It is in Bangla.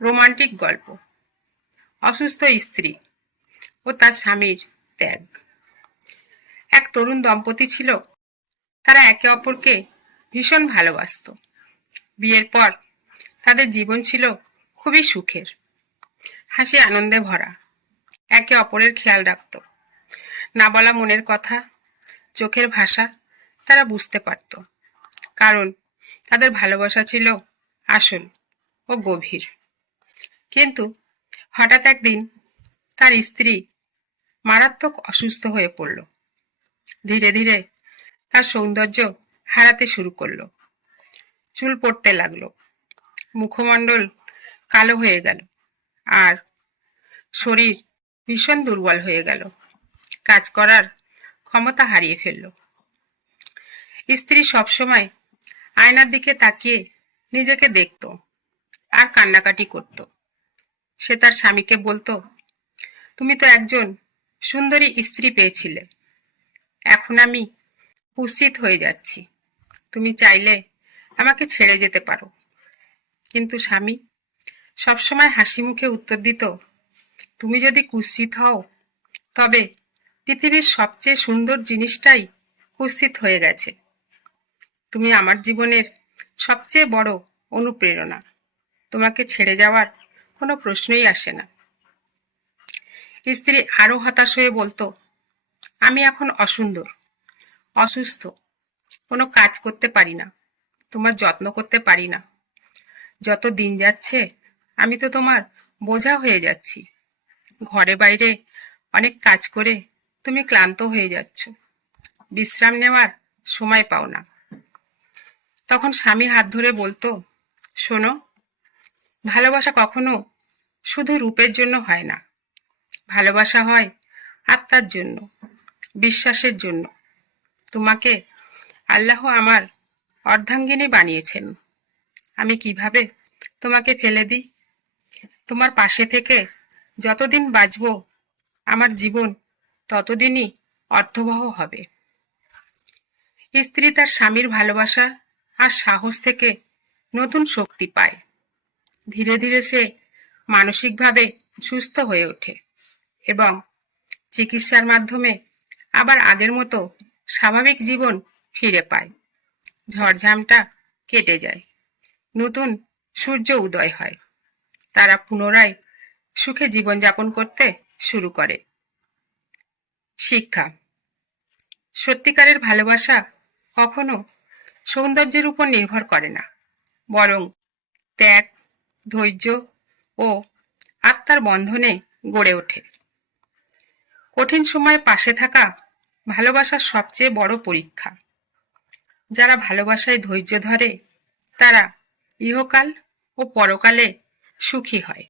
রোমান্টিক গল্প। অসুস্থ স্ত্রী ও তার স্বামীর ত্যাগ। এক তরুণ দম্পতি ছিল। তারা একে অপরকে ভীষণ ভালোবাসতো। বিয়ের পর তাদের জীবন ছিল খুবই সুখের, হাসি আনন্দে ভরা। একে অপরের খেয়াল রাখত। না বলা মনের কথা, চোখের ভাষা তারা বুঝতে পারত, কারণ তাদের ভালোবাসা ছিল আসল ও গভীর। কিন্তু হঠাৎ একদিন তার স্ত্রী মারাত্মক অসুস্থ হয়ে পড়ল। ধীরে ধীরে তার সৌন্দর্য হারাতে শুরু করলো। চুল পড়তে লাগলো, মুখমণ্ডল কালো হয়ে গেল, আর শরীর ভীষণ দুর্বল হয়ে গেল। কাজ করার ক্ষমতা হারিয়ে ফেলল। স্ত্রী সবসময় আয়নার দিকে তাকিয়ে নিজেকে দেখত আর কান্নাকাটি করত। সে তার স্বামীকে বলতো, তুমি তো একজন সুন্দরী স্ত্রী পেয়েছিলে, এখন আমি কুৎসিত হয়ে যাচ্ছি। তুমি চাইলে আমাকে ছেড়ে যেতে পারো। কিন্তু স্বামী সবসময় হাসি মুখে উত্তর দিত, তুমি যদি কুৎসিত হও, তবে পৃথিবীর সবচেয়ে সুন্দর জিনিসটাই কুৎসিত হয়ে গেছে। তুমি আমার জীবনের সবচেয়ে বড় অনুপ্রেরণা। তোমাকে ছেড়ে যাওয়ার কোনো প্রশ্নই আসে না। স্ত্রী আরো হতাশ হয়ে বলতো, আমি এখন অসুন্দর, অসুস্থ, কোনো কাজ করতে পারি না, তোমার যত্ন করতে পারি না। যত দিন যাচ্ছে আমি তো তোমার বোঝা হয়ে যাচ্ছি। ঘরে বাইরে অনেক কাজ করে তুমি ক্লান্ত হয়ে যাচ্ছ, বিশ্রাম নেওয়ার সময় পাও না। তখন স্বামী হাত ধরে বলতো, শোনো, ভালোবাসা কখনো শুধু রূপের জন্য হয় না। ভালোবাসা হয় আত্মার জন্য, বিশ্বাসের জন্য। তোমাকে আল্লাহ আমার অর্ধাঙ্গিনী বানিয়েছেন। আমি কিভাবে তোমাকে ফেলে দিই? তোমার পাশে থেকে যতদিন বাঁচব, আমার জীবন ততদিনই অর্থবহ হবে। স্ত্রী তার স্বামীর ভালোবাসা আর সাহস থেকে নতুন শক্তি পায়। ধীরে ধীরে সে মানসিকভাবে সুস্থ হয়ে ওঠে এবং চিকিৎসার মাধ্যমে আবার আগের মতো স্বাভাবিক জীবন ফিরে পায়। ঝড়ঝামটা কেটে যায়, নতুন সূর্য উদয় হয়। তারা পুনরায় সুখে জীবনযাপন করতে শুরু করে। শিক্ষা। সত্যিকারের ভালোবাসা কখনো সৌন্দর্যের উপর নির্ভর করে না, বরং ত্যাগ, ধৈর্য ও আত্মার বন্ধনে গড়ে ওঠে। কঠিন সময়ে পাশে থাকা ভালোবাসার সবচেয়ে বড় পরীক্ষা। যারা ভালোবাসায় ধৈর্য ধরে, তারা ইহকাল ও পরকালে সুখী হয়।